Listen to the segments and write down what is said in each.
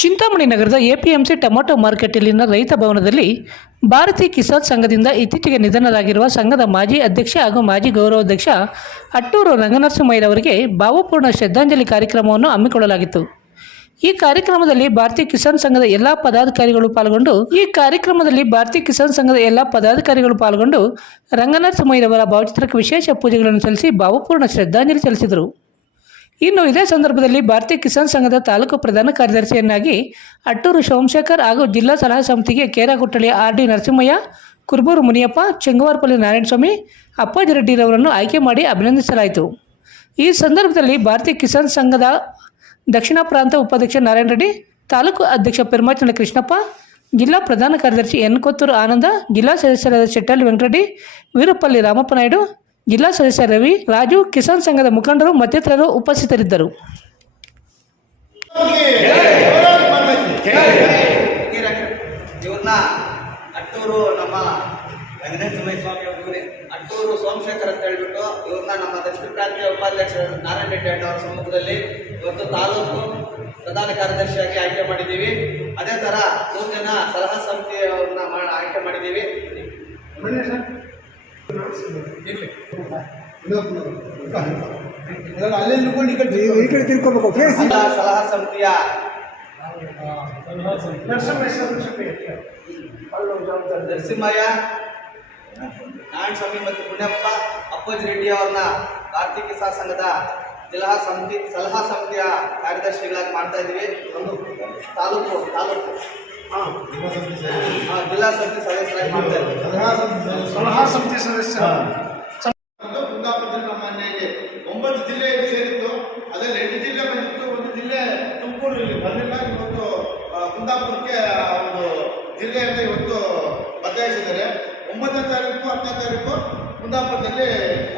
ಚಿಂತಾಮಣಿ ನಗರದ APMC tomato ಮಾರುಕಟ್ಟೆಯಲ್ಲಿನ ರೈತ ಭವನದಲ್ಲಿ ಭಾರತೀಯ ಕಿಸಾನ್ ಸಂಘದಿಂದ ಇತ್ತೀಚೆಗೆ ನಿಧನರಾಗಿರುವ ಸಂಘದ ಮಾಜಿ ಅಧ್ಯಕ್ಷ ಹಾಗೂ ಮಾಜಿ ಗೌರವಾಧ್ಯಕ್ಷ ಅಟ್ಟೂರು ರಂಗನರಸಿಂಹಯ್ಯರವರಿಗೆ ಭಾವಪೂರ್ಣ ಶ್ರದ್ಧಾಂಜಲಿ ಕಾರ್ಯಕ್ರಮವನ್ನು ಹಮ್ಮಿಕೊಳ್ಳಲಾಗಿತ್ತು. ಈ ಕಾರ್ಯಕ್ರಮದಲ್ಲಿ ಭಾರತೀಯ ಕಿಸಾನ್ ಸಂಘದ ಎಲ್ಲ ಪದಾಧಿಕಾರಿಗಳು ಪಾಲ್ಗೊಂಡು, ಈ ಕಾರ್ಯಕ್ರಮದಲ್ಲಿ ಭಾರತೀಯ ಕಿಸಾನ್ ಸಂಘದ ಎಲ್ಲ ಪದಾಧಿಕಾರಿಗಳು ಪಾಲ್ಗೊಂಡು ರಂಗನರಸಿಂಹಯ್ಯರವರ ಭಾವಚಿತ್ರಕ್ಕೆ ವಿಶೇಷ ಪೂಜೆಗಳನ್ನು ಸಲ್ಲಿಸಿ ಭಾವಪೂರ್ಣ ಶ್ರದ್ಧಾಂಜಲಿ ಸಲ್ಲಿಸಿದರು. ಇನ್ನು ಇದೇ ಸಂದರ್ಭದಲ್ಲಿ ಭಾರತೀಯ ಕಿಸಾನ್ ಸಂಘದ ತಾಲೂಕು ಪ್ರಧಾನ ಕಾರ್ಯದರ್ಶಿಯನ್ನಾಗಿ ಅಟ್ಟೂರು ಸೋಮಶೇಖರ್ ಹಾಗೂ ಜಿಲ್ಲಾ ಸಲಹಾ ಸಮಿತಿಗೆ ಕೇರಗುಟ್ಟಳಿಯ ಆರ್ ಡಿ ನರಸಿಂಹಯ್ಯ, ಕುರ್ಬೂರು ಮುನಿಯಪ್ಪ, ಚೆಂಗವಾರಪಲ್ಲಿ ನಾರಾಯಣಸ್ವಾಮಿ, ಅಪ್ಪಾಜಿ ರೆಡ್ಡಿರವರನ್ನು ಆಯ್ಕೆ ಮಾಡಿ ಅಭಿನಂದಿಸಲಾಯಿತು. ಈ ಸಂದರ್ಭದಲ್ಲಿ ಭಾರತೀಯ ಕಿಸಾನ್ ಸಂಘದ ದಕ್ಷಿಣ ಪ್ರಾಂತ ಉಪಾಧ್ಯಕ್ಷ ನಾರಾಯಣ ರೆಡ್ಡಿ, ತಾಲೂಕು ಅಧ್ಯಕ್ಷ ಪೆರ್ಮಾಚಂದ್ರ ಕೃಷ್ಣಪ್ಪ, ಜಿಲ್ಲಾ ಪ್ರಧಾನ ಕಾರ್ಯದರ್ಶಿ ಎನ್ ಕೊತ್ತೂರು ಆನಂದ, ಜಿಲ್ಲಾ ಸದಸ್ಯರಾದ ಶೆಟ್ಟಳ್ಳಿ ವೆಂಕಟರೆಡ್ಡಿ, ವೀರಪಲ್ಲಿ ರಾಮಪ್ಪ ನಾಯ್ಡು ಜಿಲ್ಲಾ ಸದಸ್ಯ ರವಿ ರಾಜು ಕಿಸಾನ್ ಸಂಘದ ಮುಖಂಡರು ಮತ್ತಿತರರು ಉಪಸ್ಥಿತರಿದ್ದರು. ಅಟ್ಟೂರು ನಮ್ಮ ವೆಂಕಟೇಶ್ವರ ಸ್ವಾಮಿ ಅವ್ರಿಗೆ ಅಟ್ಟೂರು ಸೋಮಶೇಖರ್ ಅಂತ ಹೇಳ್ಬಿಟ್ಟು ಇವ್ರನ್ನ ನಮ್ಮ ದಕ್ಷಿಣ ಪ್ರಾಂತೀಯ ಉಪಾಧ್ಯಕ್ಷ ನಾರಾಯಣ ರೆಡ್ಡಿ ಅಣ್ಣ ಅವರ ಸಮ್ಮುಖದಲ್ಲಿ ಇವತ್ತು ತಾಲೂಕು ಪ್ರಧಾನ ಕಾರ್ಯದರ್ಶಿಯಾಗಿ ಆಯ್ಕೆ ಮಾಡಿದ್ದೀವಿ ಅದೇ ಥರ ಮೂರು ಜನ ಸಲಹಾ ಸಮಿತಿಯವ್ರನ್ನ ಮಾ- ಆಯ್ಕೆ ಮಾಡಿದ್ದೀವಿ. ಈ ಕಡೆ ಎಲ್ಲ ಸಲಹಾ ಸಮಿತಿಯ ನರಸಿಂಹಯ್ಯ ನಾರಾಯಣ ಸ್ವಾಮಿ ಮತ್ತು ಪುಣ್ಯಪ್ಪ ಅಪ್ಪಾಜಿ ರೆಡ್ಡಿ ಅವ್ರನ್ನ ಭಾರತೀಯ ಕಿಸಾನ್ ಸಂಘದ ಜಿಲ್ಲಾ ಸಮಿತಿ ಸಲಹಾ ಸಮಿತಿಯ ಕಾರ್ಯದರ್ಶಿಗಳಾಗಿ ಮಾಡ್ತಾ ಇದ್ದೀವಿ. ಒಂದು ತಾಲೂಕು ತಾಲೂಕು. ಹಾ, ಜಿಲ್ಲಾ ಸಮಿತಿ ಸದಸ್ಯರಾಗಿ ಮಾಡ್ತಾ ಇದ್ದೀವಿ ಸಲಹಾ ಸಮಿತಿ ಸದಸ್ಯ. ಕುಂದಾಪುರದಲ್ಲಿ ನಮ್ಮ ಮನೆಯಲ್ಲಿ ಒಂಬತ್ತು ಜಿಲ್ಲೆಯಲ್ಲಿ ಸೇರಿತ್ತು. ಅದರಲ್ಲಿ ಎಂಟು ಜಿಲ್ಲೆ ಬಂದಿತ್ತು. ಒಂದು ಜಿಲ್ಲೆ ತುಮಕೂರು ಇಲ್ಲಿ ಬರಲಿಲ್ಲ ಇವತ್ತು ಕುಂದಾಪುರಕ್ಕೆ ಒಂದು ಜಿಲ್ಲೆಯಿಂದ ಇವತ್ತು ಬದಲಾಯಿಸಿದ್ದಾರೆ. ಒಂಬತ್ತನೇ ತಾರೀಕು ಹತ್ತನೇ ತಾರೀಕು ಕುಂದಾಪುರದಲ್ಲಿ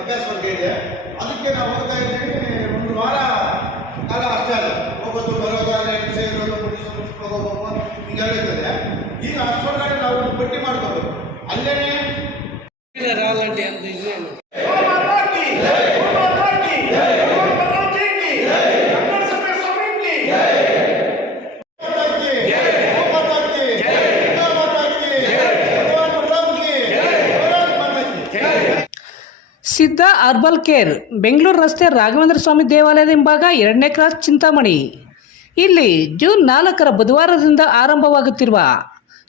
ಅಭ್ಯಾಸ ವರ್ಗ ಇದೆ. ಅದಕ್ಕೆ ನಾವು ಹೋಗ್ತಾ ಇದ್ದೀವಿ. ಒಂದು ವಾರ ಕಾಲ ಅಷ್ಟೇ ಅದು. ಹೋಗೋದು ಬರೋದು ಅಲ್ಲಿ ಸೇರೋದು ಮುಗಿಸೋದು ಹೋಗೋದು ಹಿಂಗೆಲ್ಲ ಇರ್ತದೆ. ಅಷ್ಟೊಳಗಡೆ ನಾವು ಪಟ್ಟಿ ಮಾಡ್ಕೋಬೇಕು ಅಲ್ಲೇನೆ? ಸಿದ್ಧ ಅರ್ಬಲ್ ಕೇರ್ ಬೆಂಗಳೂರು ರಸ್ತೆ ರಾಘವೇಂದ್ರ ಸ್ವಾಮಿ ದೇವಾಲಯದ ಹಿಂಭಾಗ ಎರಡನೇ ಕ್ರಾಸ್ ಚಿಂತಾಮಣಿ. ಇಲ್ಲಿ ಜೂನ್ ನಾಲ್ಕರ ಬುಧವಾರದಿಂದ ಆರಂಭವಾಗುತ್ತಿರುವ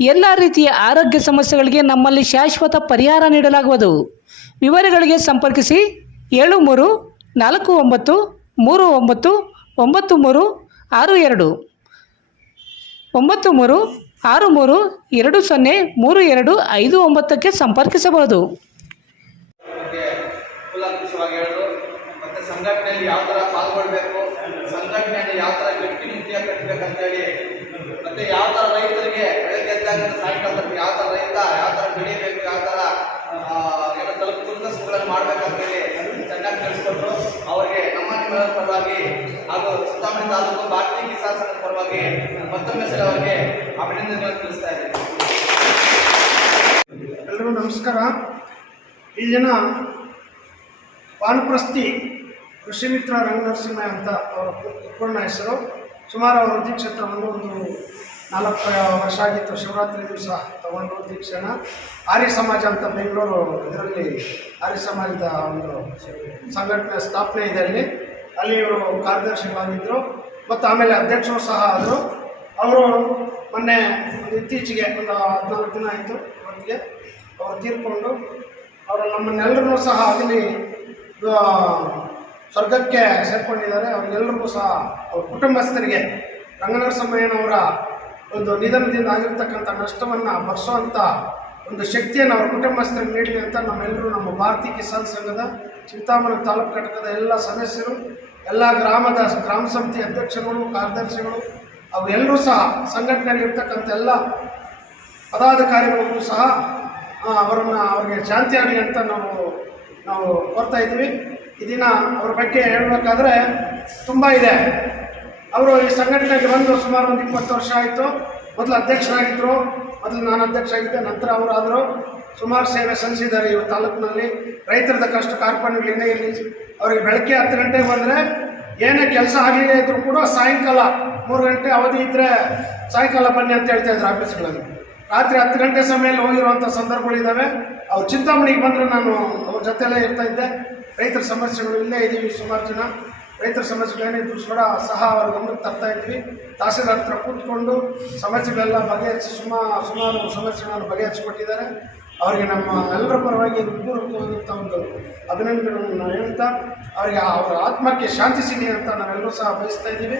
ಎಲ್ಲ ರೀತಿಯ ಆರೋಗ್ಯ ಸಮಸ್ಯೆಗಳಿಗೆ ನಮ್ಮಲ್ಲಿ ಶಾಶ್ವತ ಪರಿಹಾರ ನೀಡಲಾಗುವುದು. ವಿವರಗಳಿಗೆ ಸಂಪರ್ಕಿಸಿ ಏಳು ಮೂರು ನಾಲ್ಕು ಒಂಬತ್ತು ಮೂರು ಒಂಬತ್ತು ಒಂಬತ್ತು ಮೂರು ಆರು ಎರಡು. ಒಂಬತ್ತು ಮೂರು ಆರು ಮೂರು ಎರಡು ಸೊನ್ನೆ ಮೂರು ಎರಡು ಐದು ಒಂಬತ್ತಕ್ಕೆ ಸಂಪರ್ಕಿಸಬಹುದು. ಸಂಘಟನೆಯಲ್ಲಿ ಯಾವ ಥರ ಪಾಲ್ಗೊಳ್ಬೇಕು, ಸಂಘಟನೆಯಲ್ಲಿ ಯಾವ ಥರ ಗಟ್ಟಿ ಕಟ್ಟಬೇಕಂತೇಳಿ, ಮತ್ತೆ ಯಾವ ಥರ ರೈತರಿಗೆ ಎದ್ದಾಗ ಸಾಯಂಕಾಲ ಯಾವ ಥರ ರೈತ ಯಾವ ಥರ ಬೆಳಿಬೇಕು ಯಾವ ಥರ ಆ, ತಲುಪು ತಲುಪ ತುಲ್ಕಸ್ಗಳನ್ನು ಮಾಡ್ಬೇಕಂತೇಳಿ ಚೆನ್ನಾಗಿ ತಿಳಿಸ್ಕೊಟ್ರು. ಅವರಿಗೆ ನಮ್ಮ ನಿಮ್ಮ ಪರವಾಗಿ ಹಾಗೂ ಸುತ್ತಮುತ್ತ ತಾಲೂಕು ಭಾರತೀಯ ಕಿಸಾನ್ ಪರವಾಗಿ ಮತ್ತೊಮ್ಮೆ ಸಲ ಅವರಿಗೆ ಅಭಿನಂದನೆಗಳನ್ನು ತಿಳಿಸ್ತಾ ಇದ್ದೀನಿ. ಎಲ್ಲರೂ ನಮಸ್ಕಾರ. ಈ ದಿನ ವಾನಪ್ರಸ್ಥಿ ಕೃಷಿ ಮಿತ್ರ ರಂಗನರಸಿಂಹ ಅಂತ ಅವರ ಪೂರ್ಣ ಹೆಸರು. ಸುಮಾರು ಅವರ ದೀಕ್ಷೆ ಒಂದು ನಾಲ್ಕು ವರ್ಷ ಆಗಿತ್ತು. ಶಿವರಾತ್ರಿ ದಿವಸ ತಗೊಂಡು ದೀಕ್ಷಣ. ಆರ್ಯ ಸಮಾಜ ಅಂತ ಬೆಂಗಳೂರು ಇದರಲ್ಲಿ ಆರ್ಯ ಸಮಾಜದ ಒಂದು ಸಂಘಟನೆ ಸ್ಥಾಪನೆ ಇದೆ ಅಲ್ಲಿ. ಅಲ್ಲಿ ಇವರು ಕಾರ್ಯದರ್ಶಿಗಳಾಗಿದ್ದರು ಮತ್ತು ಆಮೇಲೆ ಅಧ್ಯಕ್ಷರು ಸಹ ಆದರು. ಅವರು ಮೊನ್ನೆ ಒಂದು ಇತ್ತೀಚೆಗೆ ಒಂದು ಹದಿನಾಲ್ಕು ದಿನ ಆಯಿತು ಅವರಿಗೆ ಅವರು ತೀರ್ಕೊಂಡು ಅವರು ನಮ್ಮನ್ನೆಲ್ಲರೂ ಸಹ ಅಲ್ಲಿ ಸ್ವರ್ಗಕ್ಕೆ ಸೇರ್ಕೊಂಡಿದ್ದಾರೆ. ಅವ್ರಿಗೆಲ್ಲರಿಗೂ ಸಹ ಅವ್ರ ಕುಟುಂಬಸ್ಥರಿಗೆ ರಂಗನರಸಮ್ಮಯ್ಯನವರ ಒಂದು ನಿಧನದಿಂದ ಆಗಿರ್ತಕ್ಕಂಥ ನಷ್ಟವನ್ನು ಭರಿಸುವಂಥ ಒಂದು ಶಕ್ತಿಯನ್ನು ಅವ್ರ ಕುಟುಂಬಸ್ಥರಿಗೆ ನೀಡಲಿ ಅಂತ ನಮ್ಮೆಲ್ಲರೂ ನಮ್ಮ ಭಾರತೀಯ ಕಿಸಾನ್ ಸಂಘದ ಚಿಂತಾಮಣಿ ತಾಲೂಕು ಘಟಕದ ಎಲ್ಲ ಸದಸ್ಯರು, ಎಲ್ಲ ಗ್ರಾಮದ ಗ್ರಾಮ ಸಮಿತಿ ಅಧ್ಯಕ್ಷರುಗಳು, ಕಾರ್ಯದರ್ಶಿಗಳು ಅವೆಲ್ಲರೂ ಸಹ ಸಂಘಟನೆಯಲ್ಲಿರ್ತಕ್ಕಂಥ ಎಲ್ಲ ಪದಾಧಿಕಾರಿಗಳಿಗೂ ಸಹ ಅವರನ್ನು ಅವರಿಗೆ ಶಾಂತಿ ಆಗಲಿ ಅಂತ ನಾವು ನಾವು ಕೋರ್ತಾ ಇದ್ದೀವಿ. ಈ ದಿನ ಅವ್ರ ಬಗ್ಗೆ ಹೇಳಬೇಕಾದ್ರೆ ತುಂಬ ಇದೆ. ಅವರು ಈ ಸಂಘಟನೆಗೆ ಬಂದು ಸುಮಾರು ಒಂದು ಇಪ್ಪತ್ತು ವರ್ಷ ಆಯಿತು. ಮೊದಲು ಅಧ್ಯಕ್ಷರಾಗಿದ್ದರು ಮೊದಲು ನಾನು ಅಧ್ಯಕ್ಷ ಆಗಿದ್ದೆ ನಂತರ ಅವರಾದರು ಸುಮಾರು ಸೇವೆ ಸಲ್ಲಿಸಿದ್ದಾರೆ ಇವರು ತಾಲೂಕಿನಲ್ಲಿ. ರೈತರದ ಕಷ್ಟ ಕಾರ್ಪಣ್ಯಗಳಿದೆ ಇಲ್ಲಿ ಅವರಿಗೆ ಬೆಳಗ್ಗೆ ಹತ್ತು ಗಂಟೆಗೆ ಬಂದರೆ ಏನೇ ಕೆಲಸ ಆಗಲಿಲ್ಲ ಇದ್ರೂ ಕೂಡ ಸಾಯಂಕಾಲ ಮೂರು ಗಂಟೆ ಅವಧಿ ಇದ್ದರೆ ಸಾಯಂಕಾಲ ಬನ್ನಿ ಅಂತ ಹೇಳ್ತಾ ಇದ್ರು ಆಫೀಸ್ಗಳಲ್ಲಿ. ರಾತ್ರಿ ಹತ್ತು ಗಂಟೆ ಸಮಯದಲ್ಲಿ ಹೋಗಿರುವಂಥ ಸಂದರ್ಭಗಳಿದ್ದಾವೆ ಅವ್ರು ಚಿಂತಾಮಣಿಗೆ ಬಂದರೆ ನಾನು ಅವ್ರ ಜೊತೆಲೇ ಇರ್ತಾ ಇದ್ದೆ. ರೈತರ ಸಮಸ್ಯೆಗಳು ಇಲ್ಲೇ ಇದ್ದೀವಿ ಸುಮಾರು ಜನ. ರೈತರ ಸಮಸ್ಯೆಗಳೇನಿದ್ರು ಕೂಡ ಸಹ ಅವರ ಗಮನಕ್ಕೆ ತರ್ತಾ ಇದ್ವಿ ತಹಸೀಲ್ದಾರ್ ಹತ್ರ ಕೂತ್ಕೊಂಡು ಸಮಸ್ಯೆಗಳೆಲ್ಲ ಬಗೆಹರಿಸಿ, ಸುಮಾ, ಸುಮಾರು ಸಮಸ್ಯೆಗಳನ್ನು ಬಗೆಹರಿಸಿಕೊಟ್ಟಿದ್ದಾರೆ. ಅವರಿಗೆ ನಮ್ಮ ಎಲ್ಲರ ಪರವಾಗಿ ಪೂರ್ವಕವಾದಂಥ ಒಂದು ಅಭಿನಂದನೆಗಳನ್ನು ನಾವು ಹೇಳ್ತಾ, ಅವರಿಗೆ ಅವರ ಆತ್ಮಕ್ಕೆ ಶಾಂತಿ ಸಿಗಲಿ ಅಂತ ನಾವೆಲ್ಲರೂ ಸಹ ಬಯಸ್ತಾ ಇದ್ದೀವಿ.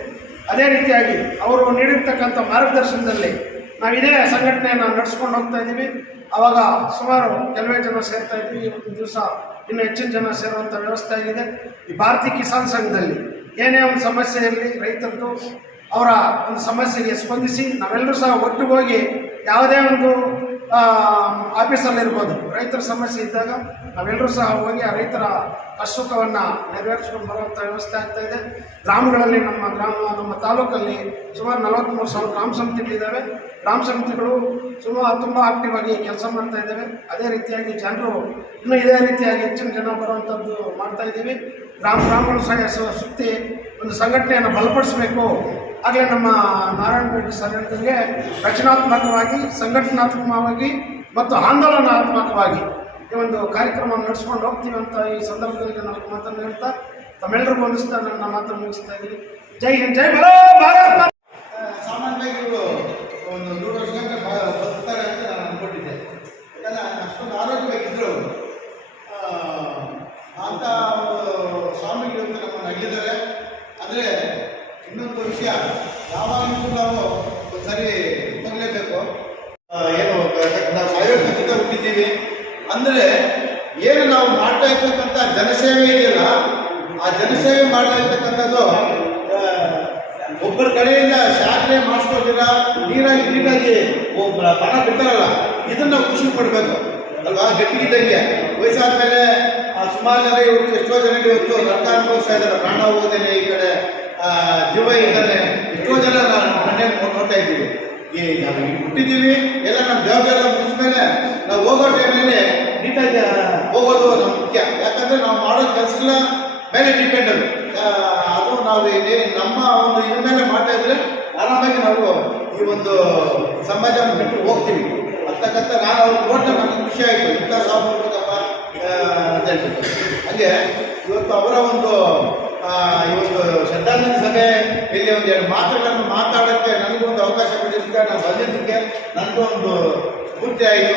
ಅದೇ ರೀತಿಯಾಗಿ ಅವರು ನೀಡಿರ್ತಕ್ಕಂಥ ಮಾರ್ಗದರ್ಶನದಲ್ಲಿ ನಾವು ಇದೇ ಸಂಘಟನೆಯನ್ನು ನಡೆಸ್ಕೊಂಡು ಹೋಗ್ತಾ ಇದ್ದೀವಿ. ಆವಾಗ ಸುಮಾರು ಕೆಲವೇ ಜನ ಸೇರ್ತಾ ಇದ್ವಿ. ಇವತ್ತಿನ ದಿವಸ ಇನ್ನು ಹೆಚ್ಚಿನ ಜನ ಸೇರುವಂಥ ವ್ಯವಸ್ಥೆ ಆಗಿದೆ. ಈ ಭಾರತೀಯ ಕಿಸಾನ್ ಸಂಘದಲ್ಲಿ ಏನೇ ಒಂದು ಸಮಸ್ಯೆ ಇರಲಿ ರೈತರದ್ದು ಅವರ ಒಂದು ಸಮಸ್ಯೆಗೆ ಸ್ಪಂದಿಸಿ ನಾವೆಲ್ಲರೂ ಸಹ ಒಟ್ಟಿಗೋಗಿ ಯಾವುದೇ ಒಂದು ಆಫೀಸಲ್ಲಿರ್ಬೋದು ರೈತರ ಸಮಸ್ಯೆ ಇದ್ದಾಗ ನಾವೆಲ್ಲರೂ ಸಹ ಹೋಗಿ ಆ ರೈತರ ಅಶುಖವನ್ನು ನೆರವೇರಿಸ್ಕೊಂಡು ಬರುವಂಥ ವ್ಯವಸ್ಥೆ ಇದೆ. ಗ್ರಾಮಗಳಲ್ಲಿ ನಮ್ಮ ಗ್ರಾಮ ನಮ್ಮ ತಾಲೂಕಲ್ಲಿ ಸುಮಾರು ನಲವತ್ತ್ಮೂರು ಸಾವಿರ ಗ್ರಾಮ ಸಮಿತಿಗಳಿದ್ದಾವೆ ಗ್ರಾಮ ಸಮಿತಿಗಳು ಸುಮಾರು ತುಂಬ ಆಕ್ಟಿವ್ ಆಗಿ ಕೆಲಸ ಮಾಡ್ತಾ ಇದ್ದಾವೆ. ಅದೇ ರೀತಿಯಾಗಿ ಜನರು ಇನ್ನೂ ಇದೇ ರೀತಿಯಾಗಿ ಹೆಚ್ಚಿನ ಜನ ಬರುವಂಥದ್ದು ಮಾಡ್ತಾ ಇದ್ದೀವಿ. ಗ್ರಾಮ ಗ್ರಾಮಗಳು ಸಹ ಸುತ್ತಿ ಒಂದು ಸಂಘಟನೆಯನ್ನು ಬಲಪಡಿಸಬೇಕು ಆಗಲೇ ನಮ್ಮ ನಾರಾಯಣ ರೆಡ್ಡಿ ಸರ್ ಹೇಳಿದಂಗೆ ರಚನಾತ್ಮಕವಾಗಿ, ಸಂಘಟನಾತ್ಮಕವಾಗಿ ಮತ್ತು ಆಂದೋಲನಾತ್ಮಕವಾಗಿ ಈ ಒಂದು ಕಾರ್ಯಕ್ರಮ ನಡೆಸ್ಕೊಂಡು ಹೋಗ್ತೀವಿ ಅಂತ ಈ ಸಂದರ್ಭದಲ್ಲಿ ನಾಲ್ಕು ಮಾತನ್ನು ಹೇಳ್ತಾ, ತಮ್ಮೆಲ್ಲರಿಗೂ ಹೊಂದಿಸ್ತಾ ನನ್ನ ಮಾತನ್ನು ಮುಗಿಸ್ತಾ ಇದ್ದೀನಿ. ಜೈ ಹಿಂದ್, ಜೈ ಭಾರತ್ ಮಾತಾ ಸಾಮಾನ್ಯವಾಗಿ ಇವರು ಒಂದು ನೂರು ವರ್ಷ ಗಂಟೆ ಬ- ಬದುಕ್ತಾರೆ ಅಂತ ನಾನು ಅನ್ಕೊಂಡಿದ್ದೆ ಯಾಕಂದ್ರೆ ಅಷ್ಟೊಂದು ಆರೋಗ್ಯವಾಗಿದ್ದರು ಅವರು ಅಂತ ಒಂದು ಸ್ವಾಮಿಗಳು ಇವತ್ತು ನಮ್ಮನ್ನು ಅಲ್ಲಿದ್ದಾರೆ ಅಂದರೆ ಇನ್ನೊಂದು ವಿಷಯ ಯಾವಾಗಲೂ ನಾವು ಒಂದ್ಸರಿ ಹೋಗಲೇಬೇಕು ಏನು ನಾವು ಸಾಯೋ ಖಚಿತ ಹುಟ್ಟಿದ್ದೀವಿ ಅಂದರೆ ಏನು ನಾವು ಮಾಡ್ತಾ ಇರ್ತಕ್ಕಂಥ ಜನಸೇವೆ ಇದೆಯಲ್ಲ, ಆ ಜನಸೇವೆ ಮಾಡ್ತಾ ಇರ್ತಕ್ಕಂಥದ್ದು ಒಬ್ಬರ ಕಡೆಯಿಂದ ಶಾಖೆ ಮಾಡಿಸ್ಕೊಳ್ತೀರ, ನೀರಾಗಿ ಒಬ್ಬ ಬಣ ಬಿಡ್ತಾರಲ್ಲ, ಇದನ್ನ ನಾವು ಖುಷಿ ಪಡಬೇಕು. ಅಲ್ವಾ? ಗಟ್ಟಿಗಿದ್ದಂಗೆ. ವಯಸ್ಸಾದ ಮೇಲೆ ಸುಮಾರು ಜನ ಇವತ್ತು, ಎಷ್ಟೋ ಜನ ಇವತ್ತು ರಕ್ತ ಅನುಭವಿಸ್ತಾ ಇದ್ದಾರೆ. ಪ್ರಾಣ ಹೋಗೋದೇನೆ ಈ ಕಡೆ ಜೀವ ಇದ್ದಾನೆ ಎಷ್ಟೋ ಜನ ನಾವು ಮನೆ ನೋಡ್ತಾ ಇದ್ದೀವಿ. ಈ ನಾವು ಹುಟ್ಟಿದ್ದೀವಿ. ಎಲ್ಲ ನಮ್ಮ ಜವಾಬ್ದಾರಿ ನಾವು ಹೋಗೋ ಟೈಮಲ್ಲಿ ನೀಟಾಗಿ ಹೋಗೋದು ನಮ್ಗೆ ಮುಖ್ಯ. ಯಾಕಂದ್ರೆ ನಾವು ಮಾಡೋ ಕೆಲಸಗಳ ಮೇಲೆ ಡಿಪೆಂಡ್ ಅದು. ಅದು ನಾವು ಇಲ್ಲಿ ನಮ್ಮ ಒಂದು ಇದ್ರ ಮೇಲೆ ಮಾಡ್ತಾ ಇದ್ರೆ ಆರಾಮಾಗಿ ನಾವು ಈ ಒಂದು ಸಮಾಜವನ್ನು ಬಿಟ್ಟು ಹೋಗ್ತೀವಿ. ಅಂತಕ್ಕಂಥ ನಾನು ಅವ್ರು ನೋಡಿದ್ರೆ ನನಗೆ ಖುಷಿ ಆಯಿತು. ಇಂಥ ಸಾವು ನೋಡ್ಬೇಕಪ್ಪ ಅಂತ ಹೇಳ್ಬಿಟ್ಟು. ಹಂಗೆ ಇವತ್ತು ಅವರ ಒಂದು ಆ, ಇವತ್ತು ಶ್ರದ್ಧಾಂಜಲಿ ಸಭೆ ಇಲ್ಲಿ ಒಂದು ಎರಡು ಮಾತುಗಳನ್ನು ಮಾತಾಡೋಕ್ಕೆ ನನಗೂ ಒಂದು ಅವಕಾಶ ಕೊಟ್ಟಿದ್ದಕ್ಕೆ ನಾನು ಬಂದಿದ್ದಕ್ಕೆ ನನಗೂ ಒಂದು ಸ್ಫೂರ್ತಿ ಆಯಿತು.